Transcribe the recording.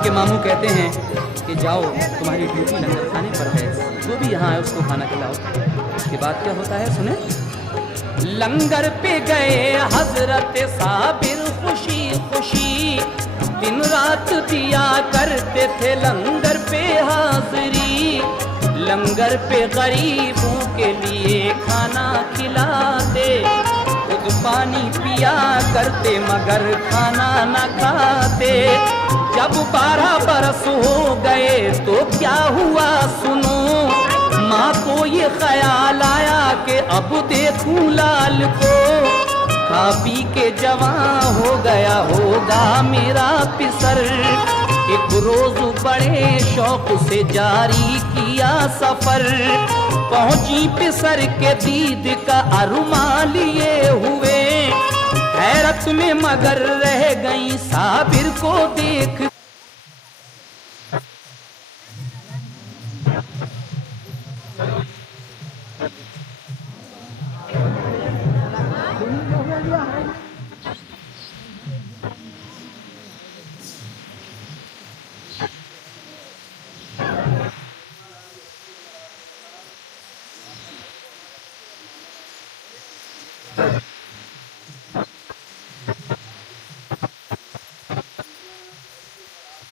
आपके मामू कहते हैं कि जाओ तुम्हारी ड्यूटी लंगर खाने पर है, जो भी यहाँ है उसको खाना खिलाओ। उसके बाद क्या होता है सुने। लंगर पे गए हजरत साबिर खुशी खुशी, दिन रात दिया करते थे लंगर पे हाजिरी। लंगर पे गरीबों के लिए खाना खिलाते, खुद पानी पिया करते मगर खाना न खाते। जब 12 बरस हो गए तो क्या हुआ सुनो, माँ को ये ख्याल आया कि अब देखूं लाल को, खा पी के जवां हो गया होगा मेरा पिसर। एक रोज बड़े शौक से जारी किया सफर, पहुंची पिसर के दीद का अरमान लिए हुए। हैरत में मगर रह गई साबिर को देख।